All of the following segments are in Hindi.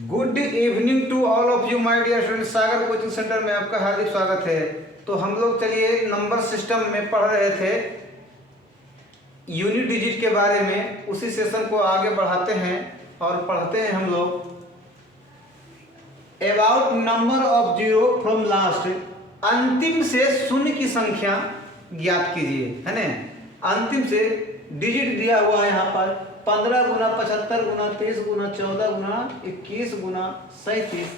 Good evening to all of you my dear students. Sagar coaching centre में आपका हार्दिक स्वागत है। तो हम लोग चलिए नंबर सिस्टम में पढ़ रहे थे यूनिट डिजिट के बारे में। उसी सेशन को आगे बढ़ाते हैं और पढ़ते हैं हम लोग about number of zero from last. अंतिम से शून्य की संख्या ज्ञात कीजिए, है ना। अंतिम से डिजिट दिया हुआ है यहाँ पर 15 गुना 75 गुना 30 गुना 14 गुना 21 गुना 37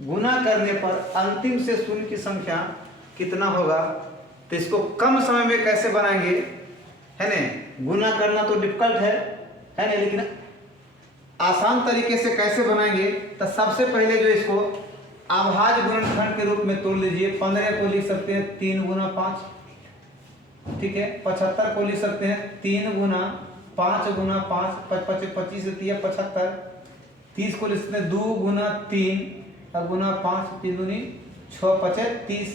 गुना करने पर अंतिम से शून्य की संख्या कितना होगा। तो इसको कम समय में कैसे बनाएंगे, है ना। गुना करना तो डिफिकल्ट है ना, लेकिन आसान तरीके से कैसे बनाएंगे। तो सबसे पहले जो इसको अभाज्य गुणनखंड के रूप में तोड़ लीजिए। 15 को लिख सकते हैं 3 गुना 5, ठीक है। 75 को लिख सकते हैं 3 गुना 5 गुना 5, 25 75। 30 को लिख सकते हैं 2 गुना 3 और गुना 5, 3 दूनी 6 25 30।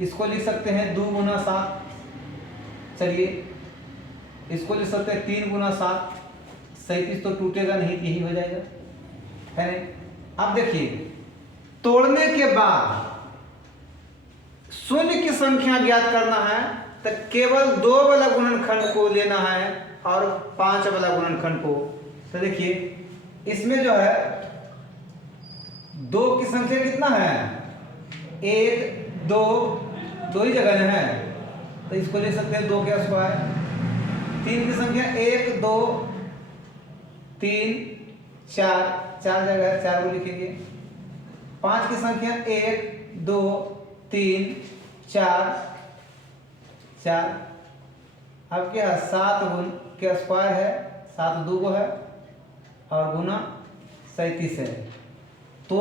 इसको लिख सकते हैं 2 गुना 7। चलिए इसको लिख सकते हैं 3 गुना 7, 37 तो टूटेगा नहीं, यही हो जाएगा, है ना। अब देखिए तोड़ने के बाद शून्य की संख्या ज्ञात करना है तो केवल 2 वाला गुणनखंड को लेना है और 5 वाला गुणनखंड को। तो देखिए इसमें जो है 2 की संख्या कितना है, 1 2 दो ही जगह में है तो इसको ले सकते हैं 2 के स्क्वायर। 3 की संख्या 1 2 3 4, 4 जगह है, 4 को लिखेंगे। 5 की संख्या 1 2 3 4 4। अब क्या है 7 गुण के स्क्वायर है, 7 2 को है और गुना 37 है। तो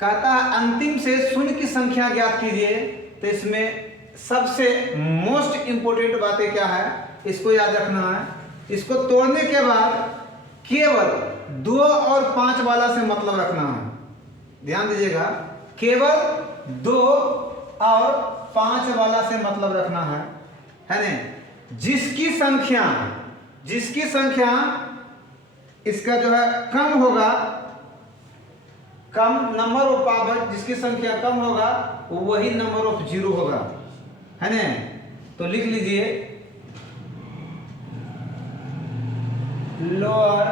कहता है अंतिम से शून्य की संख्या ज्ञात कीजिए। तो इसमें सबसे मोस्ट इंपोर्टेंट बातें क्या है, इसको याद रखना है। इसको तोड़ने के बाद केवल 2 और 5 वाला से मतलब रखना है, ध्यान दीजिएगा। केवल 2 और 5 वाला से मतलब रखना है ना। जिसकी संख्या इसका जो है कम होगा, कम नंबर ऑफ पावर, जिसकी संख्या कम होगा वही नंबर ऑफ जीरो होगा, है ना। तो लिख लीजिए लोअर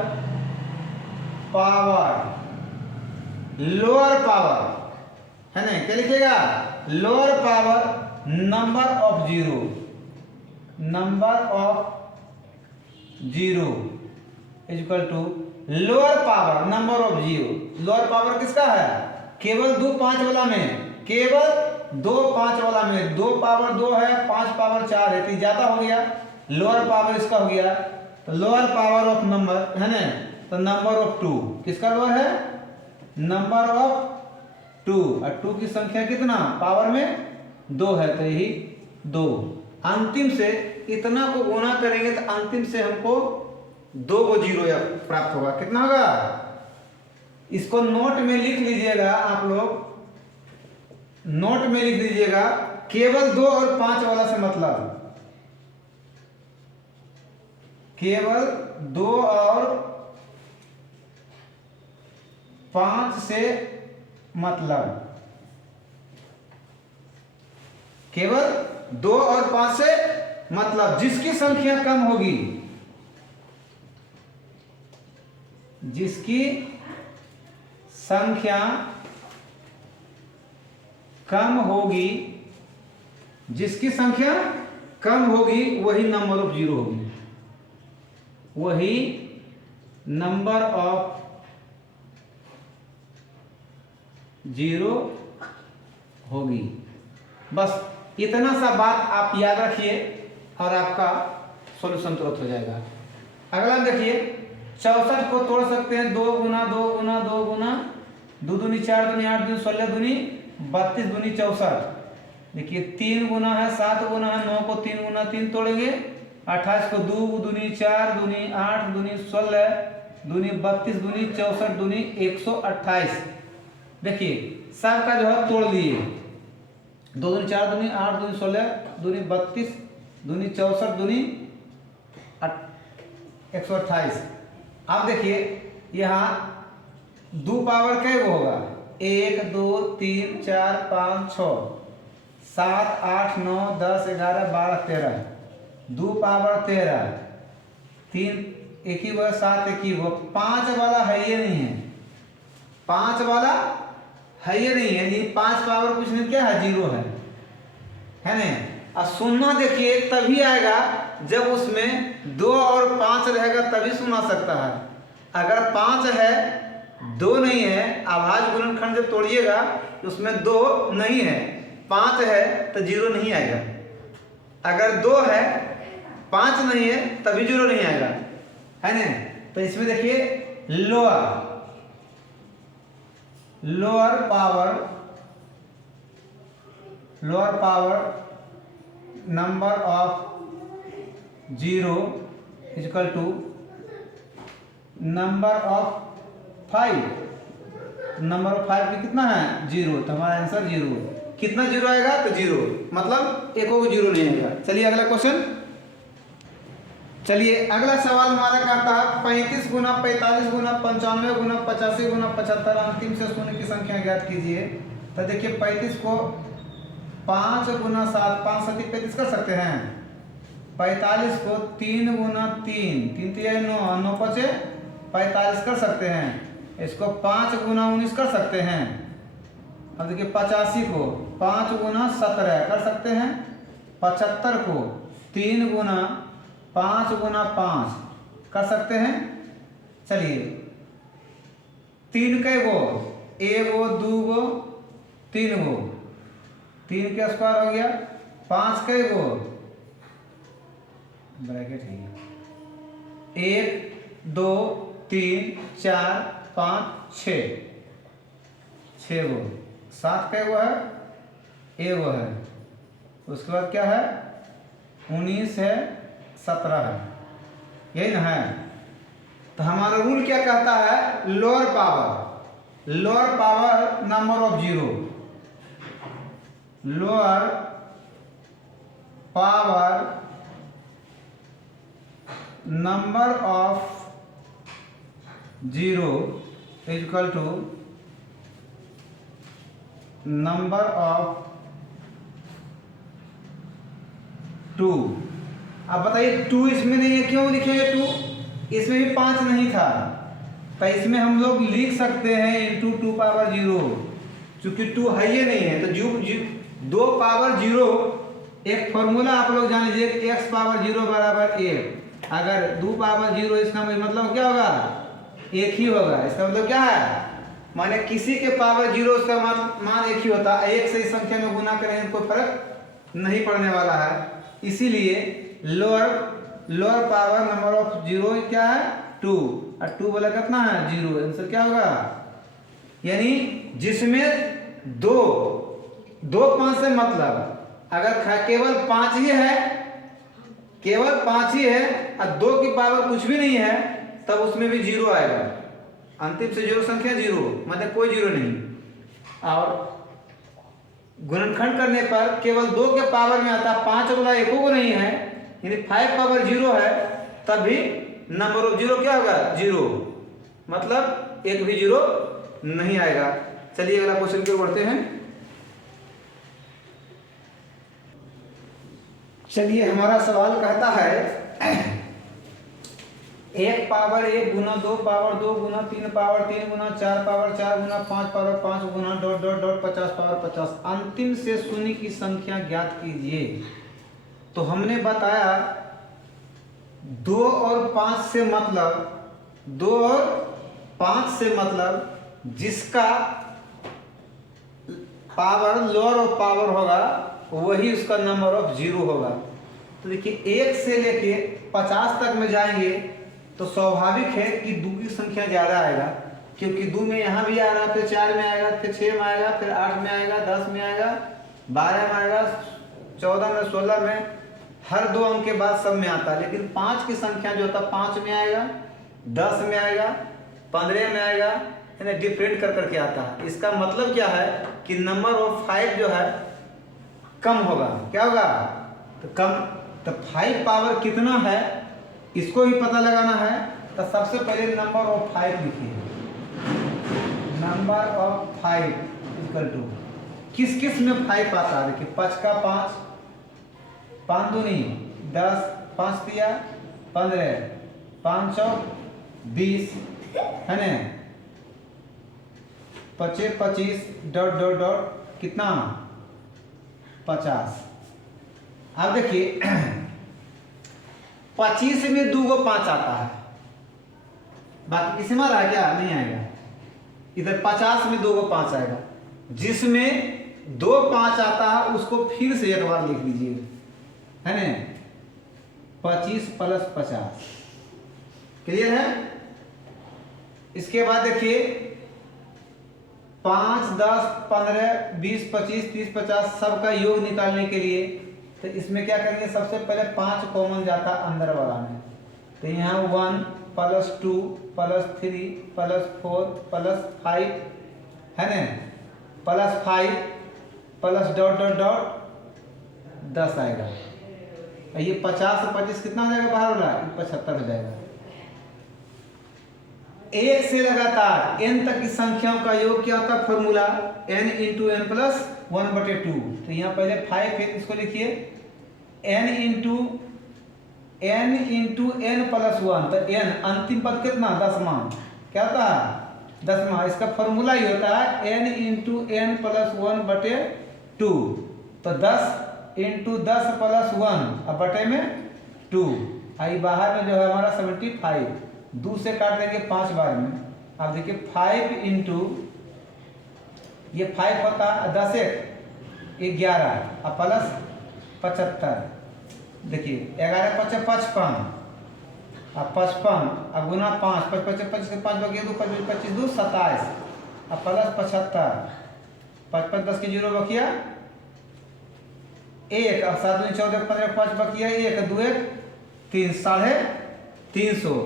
पावर, है ना। क्या लिखिएगा, lower power number of zero equal to lower power number of zero. Lower power किसका है, केवल 2 5 वाला में, केवल 2 5 वाला में 2 पावर 2 है, 5 पावर 4 है, तो ज्यादा हो गया। लोअर पावर इसका हो गया, तो लोअर पावर ऑफ नंबर, है ना। तो नंबर ऑफ 2 किसका लोअर है, नंबर ऑफ 2। और 2 की संख्या कितना पावर में 2 है, तो यही 2। अंतिम से इतना को गुना करेंगे तो अंतिम से हमको 2 को जीरो प्राप्त होगा। कितना होगा, इसको नोट में लिख लीजिएगा, आप लोग नोट में लिख दीजिएगा। केवल 2 और 5 वाला से मतलब, केवल 2 और 5 से मतलब, केवल 2 और 5 से मतलब जिसकी संख्या कम होगी, जिसकी संख्या कम होगी, जिसकी संख्या कम होगी वही नंबर ऑफ जीरो होगी, वही नंबर ऑफ जीरो होगी। बस इतना सा बात आप याद रखिए और आपका सॉल्यूशन तुरंत हो जाएगा। अगला देखिए 64 को तोड़ सकते हैं 2 गुना 2 गुना 2 गुना 2 दूनी 4 दूनी 8 दूनी 16 दूनी 32 दूनी 64। देखिए 3 गुना है, 7 गुना है, 9 को 3 गुना 3 तोड़ेंगे। 28 को 2 दूनी 4 दूनी 8 दूनी 16 दूनी 32 दूनी 64 दूनी 128। देखिए सबका जो है तोड़ लिए, 2 दूनी 4 दूनी 8 दूनी 16 दूनी 32 दूनी 64 दूनी 128। अब देखिए यहाँ दो पावर कै गो होगा, 1 2 3 4 5 6 7 8 9 10 11 12 13, 2 पावर 13, 3 एक ही वो 7 एक ही वो, 5 वाला है ये नहीं है, 5 वाला है ये नहीं है, ये 5 पावर कुछ नहीं क्या है, 0 है ना। अब सुनना देखिए तभी आएगा जब उसमें 2 और 5 रहेगा तभी सुना सकता है। अगर 5 है 2 नहीं है, अभाज्य गुणनखंड जब तोड़िएगा तो उसमें 2 नहीं है, 5 है तो 0 नहीं आएगा। अगर 2 है 5 नहीं है तभी 0 नहीं आएगा, है ना। तो इसमें देखिए lower power number of 0 equal to number of 5। Number of 5 की कितना है 0, तो हमारा आंसर 0। कितना 0 आएगा तो 0, मतलब एक को 0 नहीं आएगा। चलिए अगला क्वेश्चन। चलिए अगला सवाल हमारा कहता है 35 गुना 45 गुना 95 गुना 85 गुना 75 अंतिम से शून्य की संख्या ज्ञात कीजिए। तो देखिए 35 को 5 गुना 7 5 7 35 कर सकते हैं। 45 को 3 गुना 3 3 3 9 9 5 45 कर सकते हैं। इसको 5 गुना 19 कर सकते हैं। अब देखिए 85 को 5 गुना 17 कर सकते हैं। 75 को 3 गुना 5 गुना 5 कर सकते हैं। चलिए 3 कै गो, 1 गो 2 गो 3 गो, 3 के स्क्वायर हो गया। 5 कै गो, ब्रैकेट है 1 2 3 4 5 6 गो। 7 कै गो है, 1 गो है। उसके बाद क्या है 19 है 17 है, यही ना है। तो हमारा रूल क्या कहता है, lower power number of 0, lower power number of 0 equal to number of 2। अब बताइए 2 इसमें नहीं है, क्यों लिखेंगे 2? इसमें भी 5 नहीं था, तो इसमें हम लोग लिख सकते हैं इंटू 2 पावर 0, चूंकि 2 है ये नहीं है। तो 2 पावर 0 एक फॉर्मूला आप लोग जान लीजिए, x पावर 0 बराबर 1। अगर 2 पावर 0 इसका मतलब क्या होगा, 1 ही होगा। इसका मतलब क्या है, माने किसी के पावर 0 उसका मान 1 ही होता है। 1 से इस संख्या में गुना करेंगे तो कोई फर्क नहीं पड़ने वाला है। इसीलिए लोअर पावर नंबर ऑफ 0 क्या है 2, और 2 वाला कितना है 0। आंसर क्या होगा, यानी जिसमें 2 5 से मतलब अगर केवल 5 ही है, केवल 5 ही है और 2 की पावर कुछ भी नहीं है, तब उसमें भी 0 आएगा। अंतिम से 0 संख्या 0, मतलब कोई 0 नहीं। और गुणनखंड करने पर केवल 2 के पावर में आता है, 5 वाला एक को नहीं है, यानी 5 पावर 0 है, तब भी नंबर ऑफ 0 क्या होगा 0, मतलब एक भी 0 नहीं आएगा। चलिए अगला क्वेश्चन की ओर बढ़ते हैं। चलिए हमारा सवाल कहता है 1 पावर 1 गुना 2 पावर 2 गुना 3 पावर 3 गुना 4 पावर 4 गुना 5 पावर 5 गुना ... 50 पावर 50 अंतिम से शून्य की संख्या ज्ञात कीजिए। तो हमने बताया 2 और 5 से मतलब जिसका पावर लोअर ऑफ पावर होगा वही उसका नंबर ऑफ 0 होगा। तो देखिए 1 से लेके 50 तक में जाएंगे तो स्वाभाविक है कि 2 की संख्या ज़्यादा आएगा, क्योंकि 2 में यहाँ भी आ रहा, फिर 4 में आएगा, फिर 6 में आएगा, फिर 8 में आएगा, 10 में आएगा, 12 में आएगा, 14 में, 16 में, हर 2 अंक के बाद सब में आता है। लेकिन 5 की संख्या जो होता है 5 में आएगा, 10 में आएगा, 15 में आएगा, यानी डिफरेंट कर करके आता है। इसका मतलब क्या है कि नंबर ऑफ 5 जो है कम होगा। क्या होगा तो कम। तो 5 पावर कितना है इसको ही पता लगाना है। तो सबसे पहले नंबर ऑफ 5 लिखिए। नंबर ऑफ 5 इक्वल टू, किस किस में 5 आता है? देखिए 5 का 5, 5 दूनी 10, 5 तिया 15, 5 चौक 20, है ना, 25 25 डॉट डॉट डॉट कितना 50। अब देखिए 25 में 2 को 5 आता है, बाकी किसी में आ रहा है क्या? नहीं आएगा। इधर 50 में 2 को 5 आएगा, जिसमें 2 5 आता है उसको फिर से एक बार लिख लीजिए, है ना, 25 प्लस 50। क्लियर है? इसके बाद देखिए 5 10 15 20 25 30 50 सबका योग निकालने के लिए तो इसमें क्या करेंगे? सबसे पहले 5 कॉमन जाता अंदर वाला में, तो यहाँ 1 प्लस 2 प्लस 3 प्लस 4 प्लस 5, है ना, plus 5 plus dot dot dot 10 आएगा। ये 50 से 25 कितना हो जाएगा बाहर वाला? 75 हो जाएगा। एक से लगातार n तक की संख्याओं का योग क्या होता है? Formula n into n plus 1/2। तो यहाँ पहले 5 फिर इसको लिखिए n इंटू n प्लस 1, तो n अंतिम पद कितना? 10वां। क्या होता है? 10वां। इसका फॉर्मूला ही होता है n इंटू एन प्लस 1/2, तो 10 इंटू 10 प्लस 1 अब बटे में 2, आई बाहर में जो है हमारा 75, 2 से काट देंगे 5 बार में। अब देखिए 5 इंटू ये 5 होता है 10 एक 11 अब प्लस 75, देखिए 11 5 55, अब 55 अब गुना 5 5 5 25 के 5 बकिया 2 25 25 2 27, अब प्लस 75, 5 5 10 के 0 बकिया 1, अब 7 2 14 15 5 बकिया 1 2 1 3 350।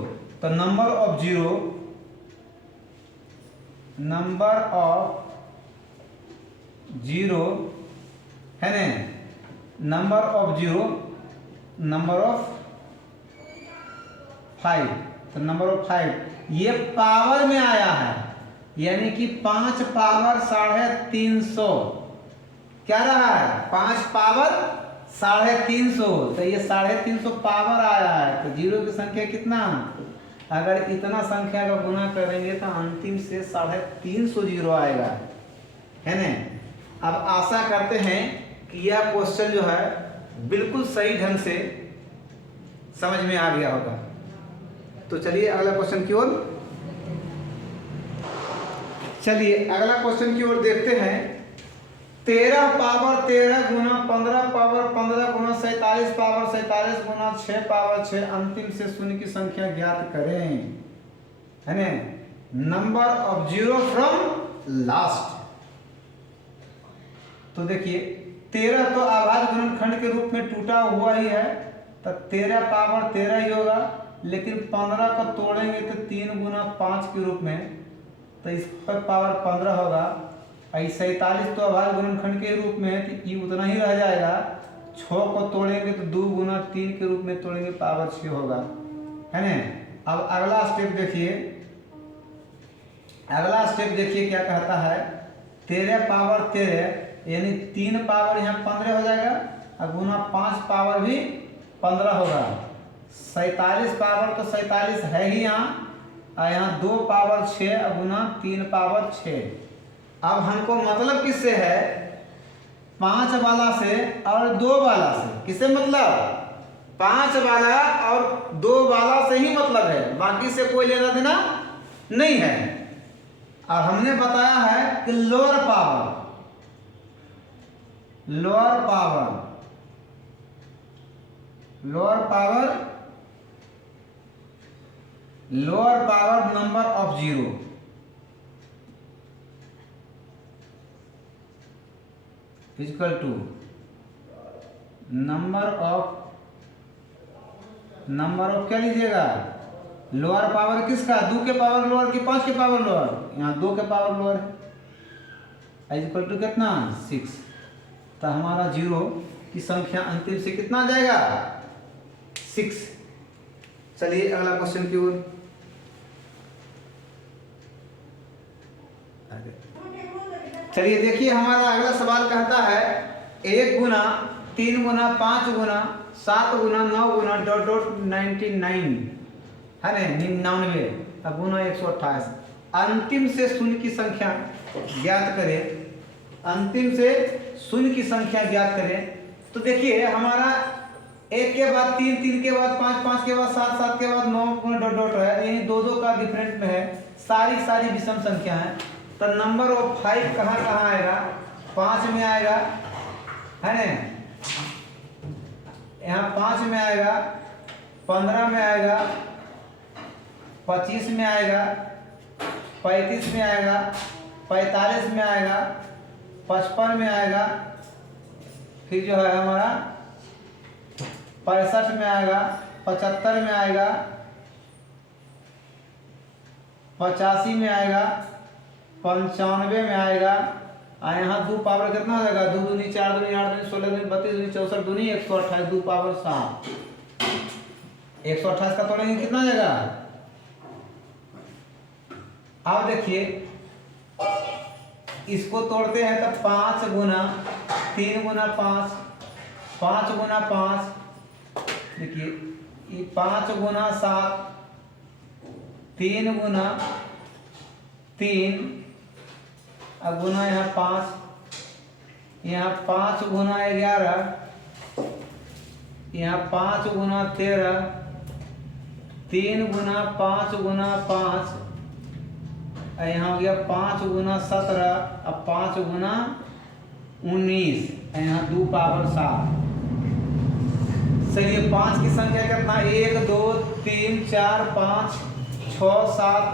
तो नंबर ऑफ जीरो है ना, नंबर ऑफ 5, तो नंबर ऑफ 5 ये पावर में आया है, यानी कि 5 पावर 350 क्या रहा है? 5 पावर 350, तो ये 350 पावर आया है। तो जीरो की संख्या कितना? अगर इतना संख्या का गुना करेंगे तो अंतिम से 350 जीरो आएगा, है ना। अब आशा करते हैं कि यह क्वेश्चन जो है बिल्कुल सही ढंग से समझ में आ गया होगा। तो चलिए अगला क्वेश्चन की ओर देखते हैं। 13 पावर 13 गुना 15 पावर 15 गुना 47 पावर 47 गुना 6 पावर 6 अंतिम से शून्य की संख्या ज्ञात करें, है ना। Number of zero from last. तो देखिए 13 तो आभाज्य गुणनखंड के रूप में टूटा हुआ ही है, तो 13 पावर 13 ही होगा, लेकिन 15 को तोड़ेंगे तो 3 गुना 5 के रूप में, तो इस पर पावर 15 होगा। 47 तो अभाज्य गुणनखंड के रूप में है, तो ये उतना ही रह जाएगा। 6 को तोड़ेंगे तो 2 गुना 3 के रूप में तोड़ेंगे, पावर 6 होगा, है ना। अब अगला स्टेप देखिए क्या कहता है। 13 पावर 13 यानी 3 पावर यहाँ 15 हो जाएगा और गुना 5 पावर भी 15 होगा। 47 पावर तो 47 है ही यहाँ, और यहाँ 2 पावर 6 और गुना 3 पावर 6। अब हमको मतलब किससे है? 5 वाला से और 2 वाला से। किससे मतलब? 5 वाला और 2 वाला से ही मतलब है, बाकी से कोई लेना देना नहीं है। और हमने बताया है कि lower power number of zero equal to number of क्या लीजिएगा? लोअर पावर किसका? 2 के पावर लोअर की 5 के पावर लोअर? यहाँ 2 के पावर लोअर है, इक्वल टू कितना? 6। तो हमारा जीरो की संख्या अंतिम से कितना आ जाएगा? 6। चलिए अगला क्वेश्चन की ओर। चलिए देखिए, हमारा अगला सवाल कहता है 1 गुना 3 गुना 5 गुना 7 गुना 9 गुना डॉट डॉट 99 है ना 99 अब गुना 128 अंतिम से शून्य की संख्या ज्ञात करें। अंतिम से शून्य की संख्या ज्ञात करें। तो देखिए हमारा 1 के बाद 3 3 के बाद 5 5 के बाद 7 7 के बाद 9 डॉट डॉट है, यानी 2 2 का डिफरेंट में है, सारी विषम संख्या है। तो नंबर ऑफ 5 कहाँ कहाँ आएगा? 5 में आएगा है ना, यहाँ 5 में आएगा, 15 में आएगा, 25 में आएगा, 35 में आएगा, 45 में आएगा, 55 में आएगा, फिर जो है हमारा 65 में आएगा, 75 में आएगा, 85 में आएगा, 95 में आएगा। और यहाँ 2 पावर कितना हो जाएगा? 2 दूनी 4 दूनी 8 दूनी 16 दूनी 32 दूनी 64 दूनी 128 2 पावर 7 128 का तोड़ेंगे कितना हो जाएगा? अब देखिए इसको तोड़ते हैं तो 5 गुना 3 गुना 5 5 गुना 5 देखिए ये 5 गुना 7 3 गुना 3 अब गुना यहाँ 5 यहाँ 5 गुना 11 यहाँ 5 गुना 13 3 गुना 5 गुना 5 यहाँ हो गया 5 गुना 17 अब 5 गुना 19 यहाँ 2 पावर 7। चलिए 5 की संख्या कितना? 1 2 3 4 5 6 7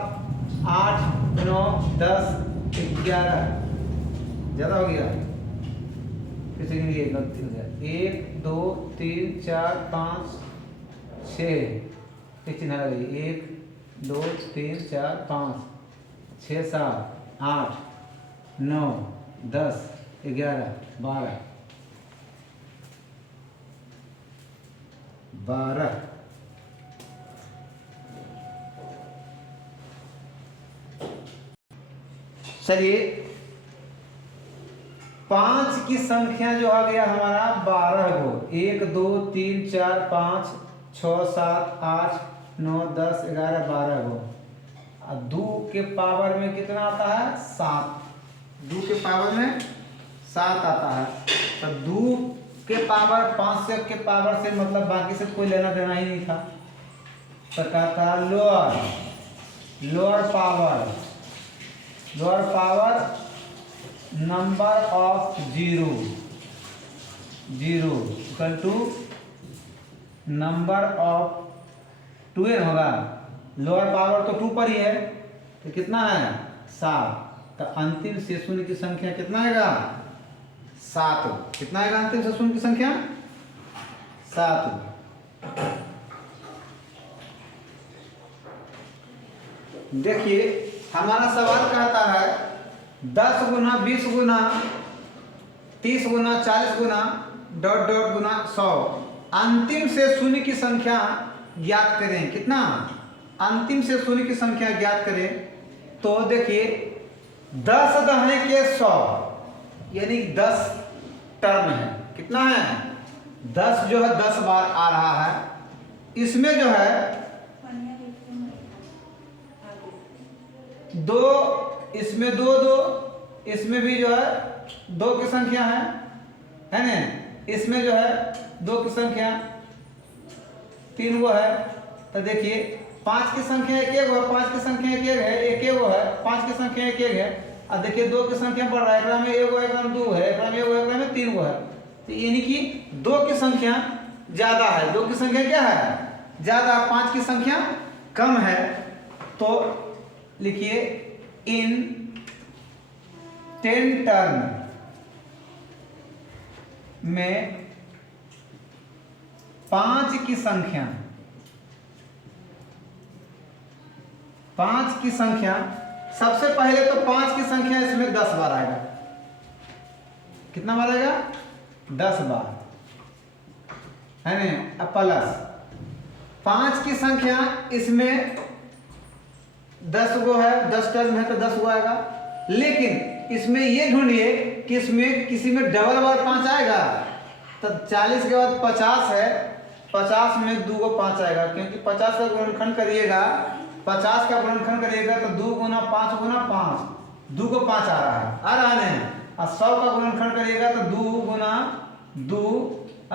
8 9 10 11 ज्यादा हो गया, फिर से गिनिए गलती हो जाए 1 2 3 4 5 6 फिर चिन्ह लगाइए 1 2 3 4 5 6 7 8 9 10 11 12 चलिए 5 की संख्या जो आ गया हमारा 12 को 1 2 3 4 5 6 7 8 9 10 11 12 को 2 के पावर में कितना आता है? 7। 2 के पावर में 7 आता है। तो 2 के पावर 5 से के पावर से मतलब बाकी से कोई लेना देना ही नहीं था। तो कहता है lower power number of zero equal to number of 12 होगा। लोअर पावर तो 2 पर ही है तो कितना है? 7। तो अंतिम से शून्य की संख्या कितना आएगा? 7। कितना आएगा अंतिम से शून्य की संख्या? 7। देखिए हमारा सवाल कहता है 10 गुना 20 गुना 30 गुना 40 गुना डॉट डॉट गुना 100 अंतिम से शून्य की संख्या ज्ञात करें। कितना? अंतिम से शून्य की संख्या ज्ञात करें। तो देखिए 10 दहने के 100 यानी 10 टर्म है। कितना है? 10 जो है 10 बार आ रहा है। इसमें जो है 2 इसमें 2 2 इसमें भी जो है 2 की संख्या है ना। इसमें जो है 2 की संख्या 3 वो है। तो देखिए 5 की संख्या एक है, 5 की संख्या एक है, एक वो है, 5 की संख्या एक है। अब देखिए 2 की संख्या बढ़ रहा है, एक में 1 है, एक में 2 है, एक में 1 है, एक में 3 वो है। तो यानी कि 2 की संख्या ज्यादा है। 2 की संख्या क्या है? ज्यादा। 5 की संख्या कम है। तो लिखिए इन 10 टर्म में 5 की संख्या सबसे पहले तो 5 की संख्या इसमें 10 बार आएगा। कितना बार आएगा? 10 बार है ना। अब प्लस 5 की संख्या इसमें 10 गो है, 10 टर्म है तो 10 गो आएगा। लेकिन इसमें ये ढूंढिए कि इसमें किसी में डबल बार 5 आएगा। तो 40 के बाद 50 है, 50 में 2 को 5 आएगा, क्योंकि 50 का गुणनखंड करिएगा, 50 का गुणनखंड करिएगा तो 2 गुना 5 गुना 5, 2 को 5 आ रहा है, आ रहा है। और 100 का गुणनखंड करिएगा तो 2 गुना 2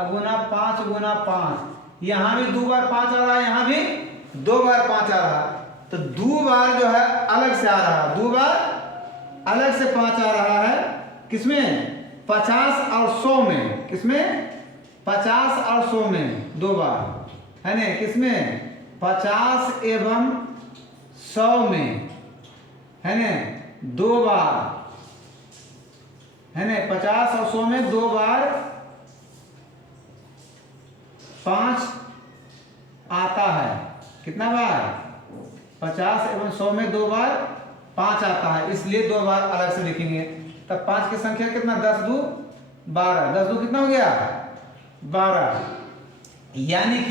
गुना 5 गुना 5, यहाँ भी 2 बार 5 आ रहा है, यहाँ भी 2 बार 5 आ रहा है। तो 2 बार जो है अलग से आ रहा है, 2 बार अलग से 5 आ रहा है। किसमें? 50 और 100 में। किसमें? 50 और 100 में 2 बार, है ना। किसमें? 50 एवं 100 में, है ना, 2 बार, है ना। 50 और 100 में 2 बार 5 आता है। कितना बार? 50 एवं 100 में 2 बार 5 आता है, इसलिए 2 बार अलग से लिखेंगे। तब 5 की संख्या कितना? 10 2 12, 10 2 कितना हो गया? 12। यानी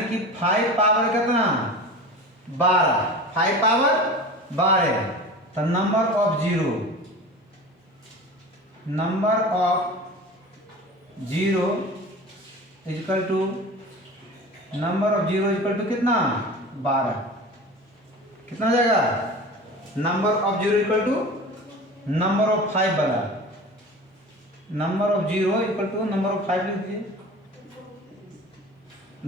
कि 5 पावर कितना? 12, 5 पावर 12। तो number of zero equal to number of zero equal to कितना? 12। कितना हो जाएगा? Number of zero equal to number of 5 वाला, number of zero equal to number of 5 लिख दीजिए।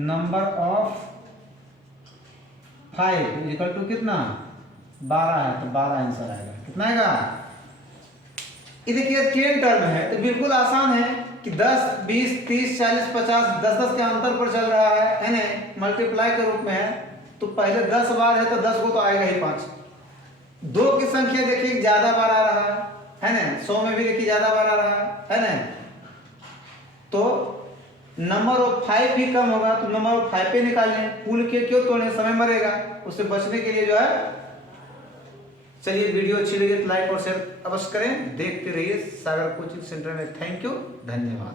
नंबर ऑफ 5 इक्वल टू कितना? 12 है, तो 12 आंसर आएगा। कितना आएगा? ये देखिए 10 टर्म है, तो बिल्कुल आसान है कि 10 20 30 40 50 10 के अंतर पर चल रहा है ना, मल्टीप्लाई के रूप में है। तो पहले 10 बार है तो 10 को तो आएगा ही 5। 2 की संख्या देखिए ज्यादा बार आ रहा है ना, 100 में भी देखिए ज्यादा बार आ रहा है ना। तो नंबर ऑफ 5 भी कम होगा, तो नंबर ऑफ 5 पे निकालने, पुल के क्यों तोड़ने, समय मरेगा। उससे बचने के लिए जो है, चलिए वीडियो अच्छी लगी तो लाइक और शेयर अवश्य करें। देखते रहिए सागर कोचिंग सेंटर में। थैंक यू, धन्यवाद।